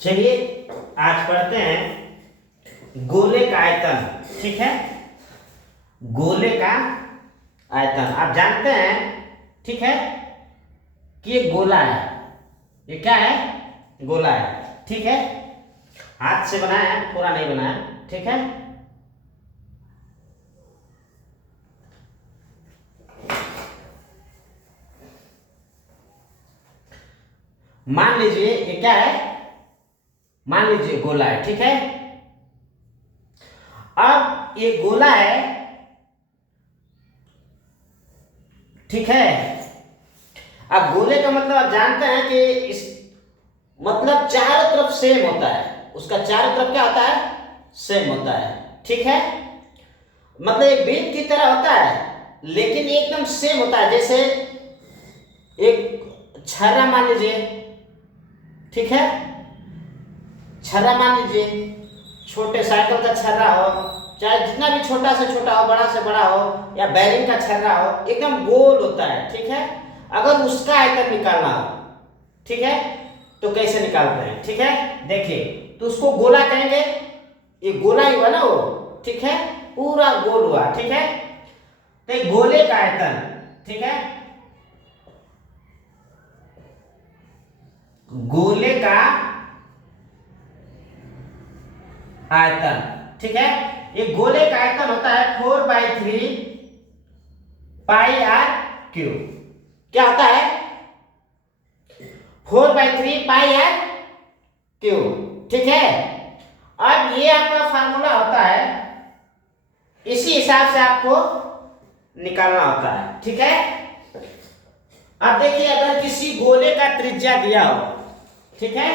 चलिए आज पढ़ते हैं गोले का आयतन। ठीक है, गोले का आयतन आप जानते हैं, ठीक है, कि ये गोला है। ये क्या है? गोला है। ठीक है, हाथ से बनाया है, पूरा नहीं बनाया। ठीक है, मान लीजिए ये क्या है, मान लीजिए गोला है। ठीक है, अब ये गोला है। ठीक है, अब गोले का मतलब आप जानते हैं कि इस मतलब चारों तरफ सेम होता है, उसका चारों तरफ क्या होता है? सेम होता है। ठीक है, मतलब एक बीट की तरह होता है, लेकिन एकदम सेम होता है। जैसे एक छर्रा मान लीजिए, ठीक है, छर्रा मान लीजिए, छोटे साइकिल का छर्रा हो, चाहे जितना भी छोटा से छोटा हो, बड़ा से बड़ा हो, या बैरिंग का छर्रा हो, एकदम गोल होता है। ठीक है, अगर उसका आयतन निकालना हो, ठीक है, तो कैसे निकालते हैं? ठीक है, देखिए, तो उसको गोला कहेंगे। ये गोला ही हुआ ना वो, ठीक है, पूरा गोल हुआ। ठीक है, तो एक गोले का आयतन, ठीक है, गोले का आयतन, ठीक है, ये गोले का आयतन होता है 4/3 पाई आर क्यूब। क्या होता है? 4/3 पाई आर क्यूब। ठीक है, अब ये आपका फार्मूला होता है, इसी हिसाब से आपको निकालना होता है। ठीक है, अब देखिए, अगर किसी गोले का त्रिज्या दिया हो, ठीक है,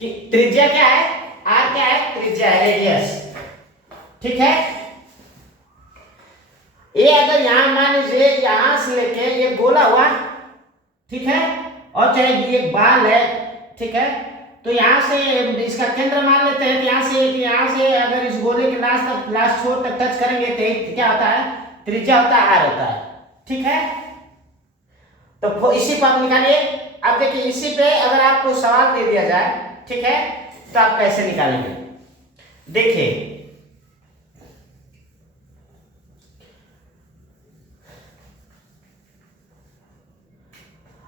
कि त्रिज्या क्या है? आर क्या है? त्रिज्या है, रेडियस। ठीक है, ये अगर यहां मान लीजिए यहां से लेके ये गोला हुआ, ठीक है, और चाहे ये एक बाल है, ठीक है, तो यहां से इसका केंद्र मान लेते हैं कि यहां से अगर इस गोले के लास्ट छोर तक टच करेंगे तो क्या होता है? त्रिज्या होता है, आर होता है। ठीक है, तो इसी पर आप निकालिए। अब देखिए, इसी पे अगर आपको सवाल दे दिया जाए, ठीक है, तो आप कैसे निकालेंगे? देखिए,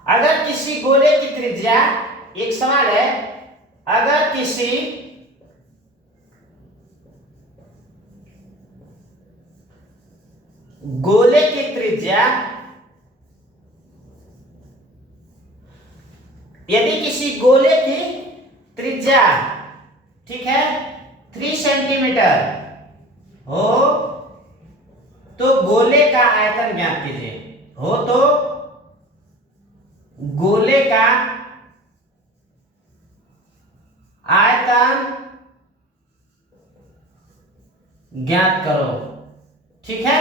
अगर किसी गोले की त्रिज्या, एक सवाल है, अगर किसी गोले की त्रिज्या, यदि किसी गोले की त्रिज्या, ठीक है, 3 सेंटीमीटर हो, तो गोले का आयतन ज्ञात कीजिए। हो तो गोले का आयतन ज्ञात करो। ठीक है,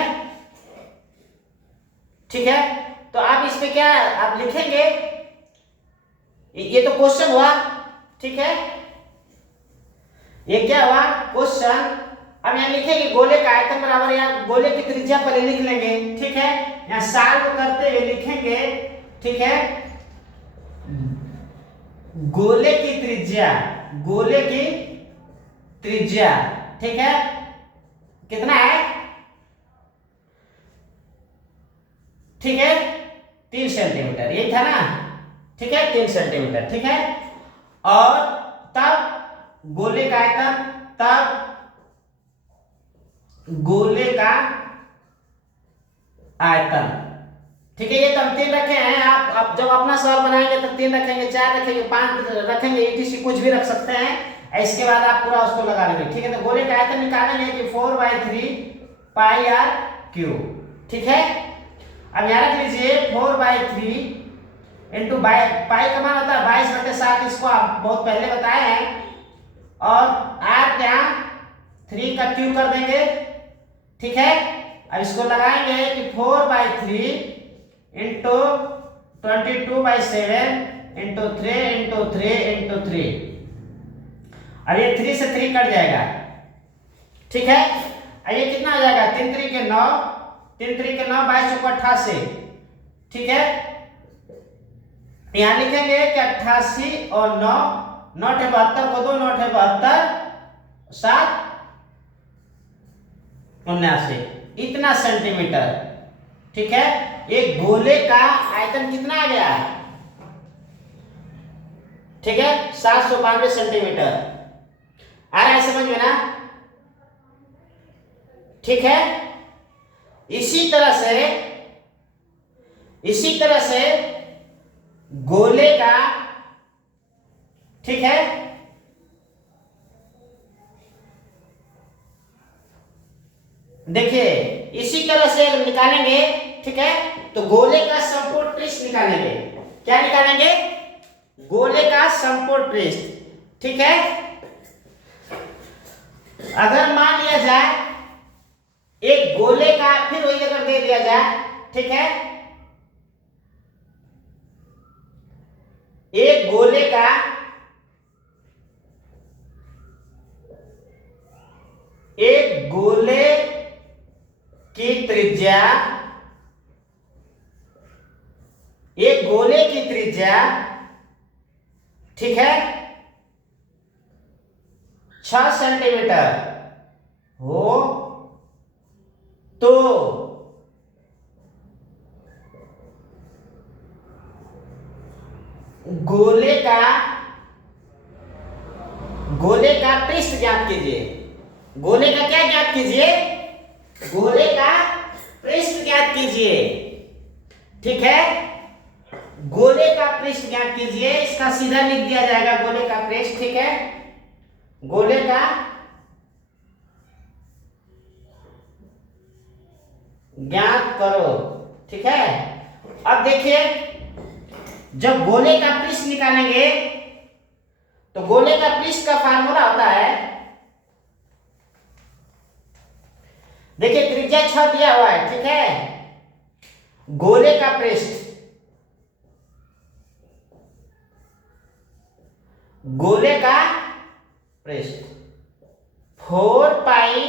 ठीक है, तो आप इस पे क्या आप लिखेंगे? ये तो क्वेश्चन हुआ, ठीक है, ये क्या हुआ? क्वेश्चन। अब यहां लिखेंगे गोले का आयतन बराबर, या गोले की त्रिज्या पहले लिख लेंगे। ठीक है, यहां सॉल्व करते हुए लिखेंगे, ठीक है, गोले की त्रिज्या, गोले की त्रिज्या, ठीक है, कितना है? ठीक है, 3 सेंटीमीटर, यही था ना? ठीक है, 3 सेंटीमीटर। ठीक है, और तब गोले का आयतन, तब गोले का आयतन, ठीक है, ये तो हम 3 रखे हैं। आप जब अपना सवाल बनाएंगे तो 3 रखेंगे, 4 रखेंगे, 5 रखेंगे, etc कुछ भी रख सकते हैं। इसके बाद आप पूरा उसको लगा लेंगे। ठीक है, तो गोले का आयतन निकालेंगे कि 4/3 पाई आर क्यूब। ठीक है, अब यहां रख लीजिए 4/3 इंटू पाई का मान होता है 22/7, इसको आप बहुत पहले बताए हैं, और आर क्या 3 का क्यूब कर देंगे। ठीक है, अब इसको लगाएंगे कि 4/3 इंटू 22/7 इंटू 3 अब ये 3 से 3 कट जाएगा। ठीक है, अब ये कितना हो जाएगा? 3 3 के 9, 3 3 के 9, 22 × 88। ठीक है, यहां लिखेंगे कि 88 और 9 9 अठे 72 को 2, 9 अठे 72, 7 79, इतना सेंटीमीटर। ठीक है, एक गोले का आयतन कितना आ गया? ठीक है, 792 सेंटीमीटर। आ रहा है समझ में ना? ठीक है, इसी तरह से गोले का, ठीक है, देखिए इसी तरह से अगर निकालेंगे, ठीक है, तो गोले का समकोण पृष्ठ निकालेंगे। क्या निकालेंगे? गोले का समकोण पृष्ठ। ठीक है, अगर मान लिया जाए एक गोले का, फिर वही अगर दे दिया जाए, ठीक है, एक गोले का एक गोले की त्रिज्या, एक गोले की त्रिज्या, ठीक है, 6 सेंटीमीटर हो तो गोले का पृष्ठ ज्ञात कीजिए। गोले का क्या ज्ञात कीजिए? गोले का पृष्ठ ज्ञात कीजिए। ठीक है, गोले का पृष्ठ ज्ञात कीजिए। इसका सीधा लिख दिया जाएगा गोले का पृष्ठ। ठीक है, गोले का ज्ञात करो। ठीक है, अब देखिए जब गोले का पृष्ठ निकालेंगे तो गोले का पृष्ठ का फार्मूला होता है, देखिए त्रिज्या 6 दिया हुआ है। ठीक है, गोले का पृष्ठ, गोले का पृष्ठ 4 पाई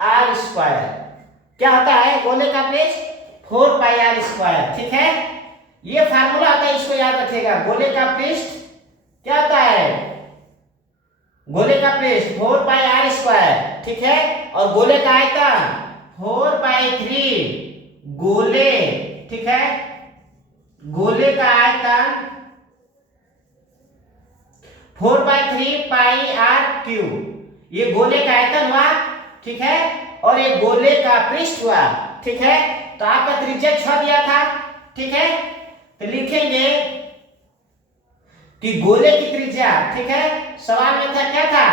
आर स्क्वायर। क्या होता है गोले का पृष्ठ? 4 पाई आर स्क्वायर। ठीक है, ये फार्मूला होता है, इसको याद रखिएगा। गोले का पृष्ठ क्या होता है? गोले का पृष्ठ 4 पाई आर स्क्वायर। ठीक है, और गोले का आयतन 4 पाई 3 गोले। ठीक है, गोले का आयतन 4 पाई 3 पाई आर क्यूब। ये गोले का आयतन हुआ। ठीक है, और एक गोले का पृष्ठ हुआ। ठीक है, तो आपका त्रिज्या 6 दिया था। ठीक है, तो लिखेंगे कि गोले की त्रिज्या, ठीक है, सवाल में था क्या था?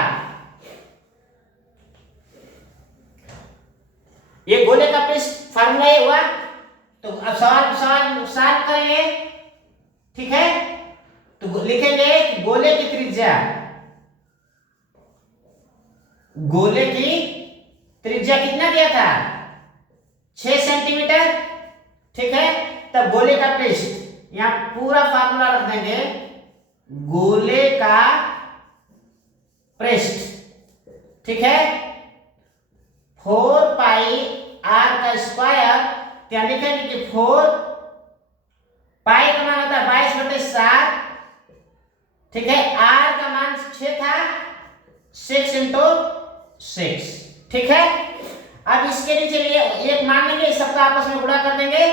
ये गोले का पृष्ठ फार्मूला ये हुआ। तो अब सवाल करेंगे। ठीक है, तो लिखेंगे कि गोले की त्रिज्या, गोले की त्रिज्या कितना दिया था? 6 सेंटीमीटर। ठीक है, तब गोले का पृष्ठ, यहां पूरा फार्मूला रख देंगे। गोले का पृष्ठ, ठीक है, 4 पाई आर का स्क्वायर। क्या लिखेंगे कि 4 पाई का मान होता है 22/7। ठीक है, आर का मान 6 था, 6 × 6। ठीक है, अब इसके नीचे एक मान लेंगे, इस सबका आपस में गुणा कर देंगे।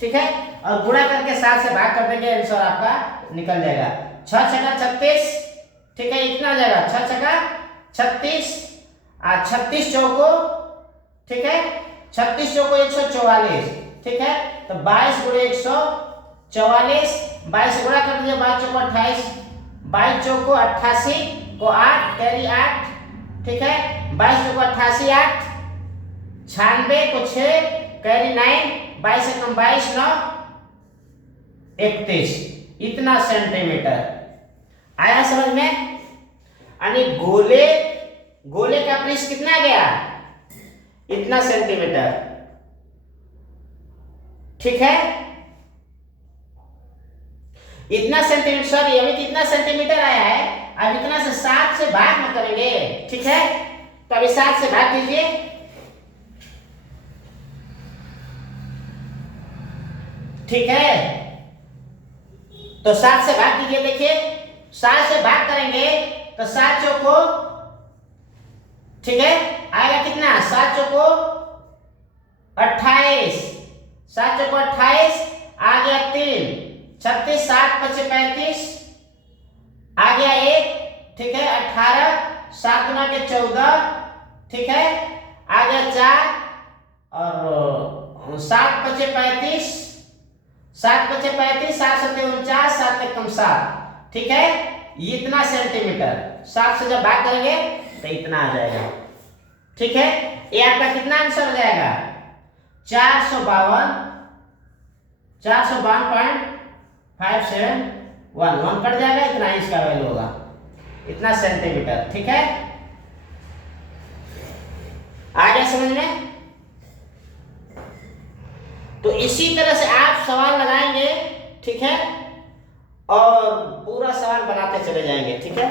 ठीक है, और गुणा करके 7 से भाग कर देंगे, आंसर आपका निकल जाएगा। 6 छक्का 36। ठीक है, इतना आ जाएगा 6 छक्का 36 और 36 चौको। ठीक है, 36 चौको 144। ठीक है, तो 22 × 144, 22 से गुणा कर दीजिए, 22 चौको 28, 22 चौको 88 को 8 कैरी 8। ठीक है, 22 चौको 88 8, 96 को 6 कैरी 9, 22 से कम 22 9 31, इतना सेंटीमीटर आया समझ में? यानी गोले का पृष्ठ कितना गया? इतना सेंटीमीटर। ठीक है, इतना सेंटीमीटर, सॉरी अभी कितना सेंटीमीटर आया है? अब इतना से 7 से भाग मत करेंगे। ठीक है, तो अभी 7 से भाग कीजिए। ठीक है, तो 7 से भाग कीजिए। देखिए 7 से भाग करेंगे तो 7 चौको, ठीक है, आएगा कितना, 7 चौको 28, 7 चौको 28, आ गया 3, 36, 7 5 35, आ गया 1, ठीक है, 18, 7 गुना के 14, ठीक है, आ गया 4 और 7 5 35, 7 5 35, 7 7 49, 7 1 कम 7, ठीक है, इतना सेंटीमीटर। 7 से जब भाग करेंगे तो इतना आ जाएगा, ठीक है। ये आपका कितना आंसर हो जाएगा, 452, 452.571, 1 कट जाएगा, इतना इसका वैल्यू होगा, इतना सेंटीमीटर, ठीक है। आ गया समझ में? तो इसी तरह से आप सवाल लगाएंगे, ठीक है, और पूरा सवाल बनाते चले जाएंगे, ठीक है।